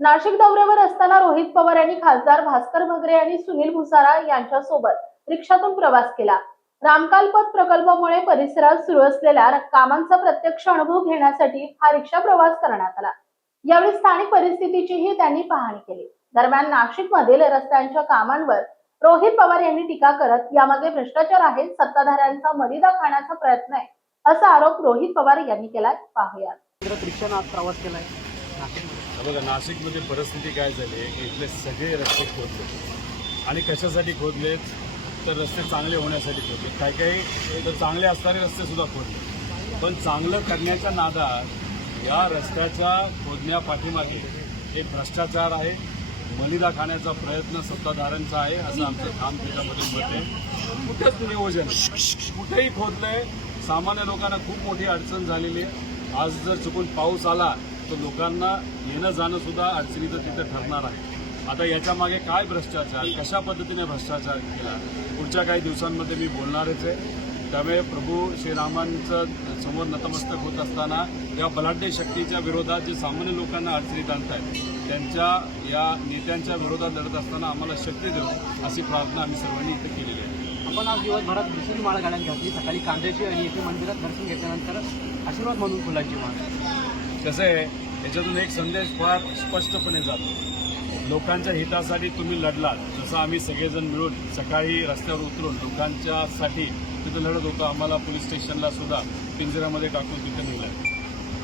नाशिक दौऱ्यावर असताना रोहित पवार यांनी खासदार भास्कर भगरे आणि सुनील भुसारा यांच्यासोबत रिक्षातून प्रवास केला। रामकालपथ प्रकल्पामुळे परिसरात सुरू असलेल्या कामांचा प्रत्यक्ष अनुभव घेण्यासाठी हा रिक्षा प्रवास करण्यात आला। यावेळी स्थानिक परिस्थितीचीही त्यांनी पाहणी केली। दरम्यान नाशिकमधील रस्त्यांच्या कामांवर रोहित पवार यांनी टीका करत यामध्ये भ्रष्टाचार आहे, सत्ताधाऱ्यांचा मलिदा खाण्याचा प्रयत्न आहे असा आरोप रोहित पवार यांनी केलाय। पाहूया। रिक्षाने आज प्रवास केलाय बघा, नाशिकमध्ये परिस्थिती काय झाली आहे की इथले सगळे रस्ते खोदले आणि कशासाठी खोदलेत तर रस्ते चांगले होण्यासाठी खोदले। काही काही तर चांगले असणारे रस्ते सुद्धा खोदले, पण चांगलं करण्याच्या नादात या रस्त्याच्या खोदण्यापाठीमागे एक भ्रष्टाचार आहे, मलिदा खाण्याचा प्रयत्न सत्ताधाऱ्यांचा आहे असं आमचं ठाम त्याच्यामध्ये मत आहे। कुठंच नियोजन कुठेही खोदलंय, सामान्य लोकांना खूप मोठी अडचण झालेली आहे। आज जर चुकून पाऊस आला तर लोकांना येणं जाणं सुद्धा अडचणीचं तिथं ठरणार आहे। आता याच्या मागे काय भ्रष्टाचार, कशा पद्धतीने भ्रष्टाचार केला पुढच्या काही दिवसांमध्ये मी बोलणारच आहे। त्यामुळे प्रभू श्रीरामांचं समोर नतमस्तक होत असताना या बलाढ्य शक्तीच्या विरोधात जे सामान्य लोकांना अडचणीत आणतायत त्यांच्या या नेत्यांच्या विरोधात लढत असताना आम्हाला शक्ती देऊ अशी प्रार्थना आम्ही सर्वांनी इथे केलेली आहे। आपण आज दिवसभरात दुसरी माळ घालून घातली, सकाळी कांद्याची आणि येथे मंदिरात दर्शन घेतल्यानंतर आशीर्वाद म्हणून फुलाची माळ। कसं आहे, याच्यातून एक संदेश फार स्पष्टपणे जातो, लोकांच्या हितासाठी तुम्ही लढलात। जसं आम्ही सगळेजण मिळून सकाळी रस्त्यावर उतरून लोकांच्यासाठी तिथं लढत होतो, आम्हाला पोलीस स्टेशनला सुद्धा पिंजऱ्यामध्ये टाकून तिथं नेलं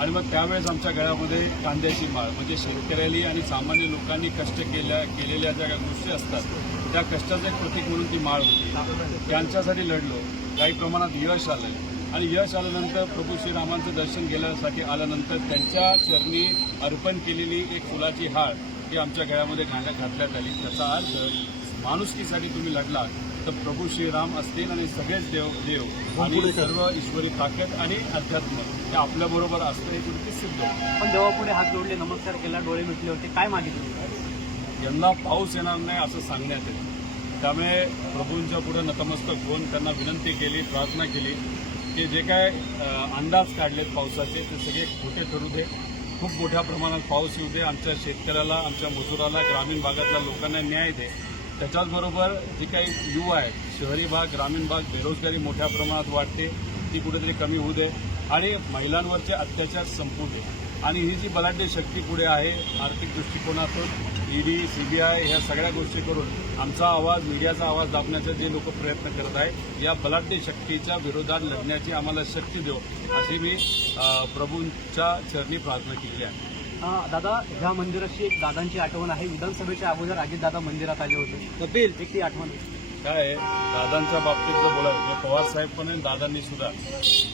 आणि मग त्यावेळेस आमच्या गळ्यामध्ये कांद्याची माळ म्हणजे शेतकऱ्यांनी आणि सामान्य लोकांनी कष्ट केलेल्या ज्या काही गोष्टी असतात त्या कष्टाचं एक प्रतीक म्हणून ती माळ होती। त्यांच्यासाठी लढलो, काही प्रमाणात यश आलं आणि यश आल्यानंतर प्रभू श्रीरामांचं दर्शन घेण्यासाठी आल्यानंतर त्यांच्या चरणी अर्पण केलेली एक फुलाची हार ही आमच्या गळ्यामध्ये घातल्यात आली। त्याचा अर्थ माणुसकीसाठी तुम्ही लढलात तर प्रभू श्रीराम असतील आणि सगळेच देव आणि सर्व ईश्वरी ताकद आणि अध्यात्म हे आपल्याबरोबर असतं हे कुठे सिद्ध होतं। पण देवापुढे हात जोडले, नमस्कार केला, डोळे मिटले होते, काय मागितले? यंदा पाऊस येणार नाही असं सांगण्यात येतं। त्यामुळे प्रभूंच्या पुढे नतमस्तक होऊन त्यांना विनंती केली, प्रार्थना केली की जे काय अंदाज काढलेत पावसाचे ते सगळे खोटे ठरू दे, खूप मोठ्या प्रमाणात पाऊस येऊ दे, आमच्या शेतकऱ्याला, आमच्या मजुराला, ग्रामीण भागातल्या लोकांना न्याय दे। त्याच्याचबरोबर जी काही युवा आहेत, शहरी भाग, ग्रामीण भाग, बेरोजगारी मोठ्या प्रमाणात वाढते ती कुठेतरी कमी होऊ दे आणि महिलांवरचे अत्याचार संपू दे। आणि ही जी बलाढ्य शक्ती पुढे आहे आर्थिक दृष्टिकोनातून ईडी, सीबीआय ह्या सगळ्या गोष्टी करून आमचा आवाज, मीडियाचा आवाज दाबण्याचा जे लोक प्रयत्न करत आहेत या बलाढ्य शक्तीच्या विरोधात लढण्याची आम्हाला शक्ती देऊ अशी मी प्रभूंच्या चरणी प्रार्थना केली आहे। दादा, ह्या मंदिराची एक दादांची आठवण आहे। विधानसभेच्या अगोदर अजितदादा मंदिरात आले होते, कपिल एक ती आठवण काय दादांच्या बाबतीत जर बोलायचं पवार साहेब पण आणि दादांनी सुद्धा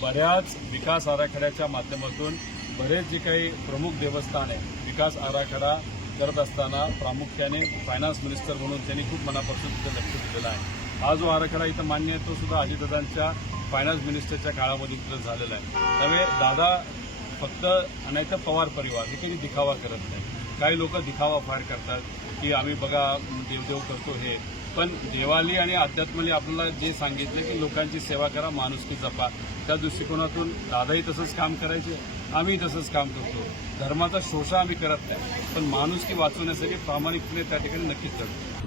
बऱ्याच विकास आराखड्याच्या माध्यमातून बरेच जे काही प्रमुख देवस्थान आहे विकास आराखडा करत असताना प्रामुख्याने फायनान्स मिनिस्टर म्हणून त्यांनी खूप मनापासून तिथे लक्ष दिलेलं आहे। हा जो आराखडा इथं मान्य आहे तो सुद्धा अजितदादांच्या फायनान्स मिनिस्टरच्या काळामध्ये तिथं झालेला आहे। त्यामुळे दादा फक्त नाही तर पवार परिवार हे कधी दिखावा करत नाही। काही लोक दिखावा फार करतात की आम्ही बघा देवदेव करतो हे, पण देवाली आणि अध्यात्माली आपल्याला जे सांगितलं की लोकांची सेवा करा, माणुसकी जपा, त्या दृष्टिकोनातून दादाही तसंच काम करायचे, आम्ही तसंच काम करतो। धर्माचा शोषा आम्ही करत नाही, पण माणुसकी वाचवण्यासाठी प्रामाणिकपणे त्या ठिकाणी नक्कीच करतो।